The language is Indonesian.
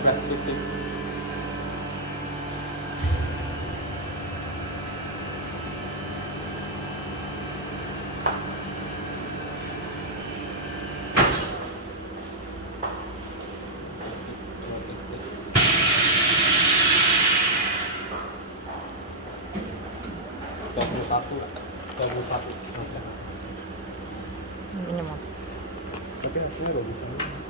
sampai titik satu lah, 21. Minimal. Tapi hasilnya bagus.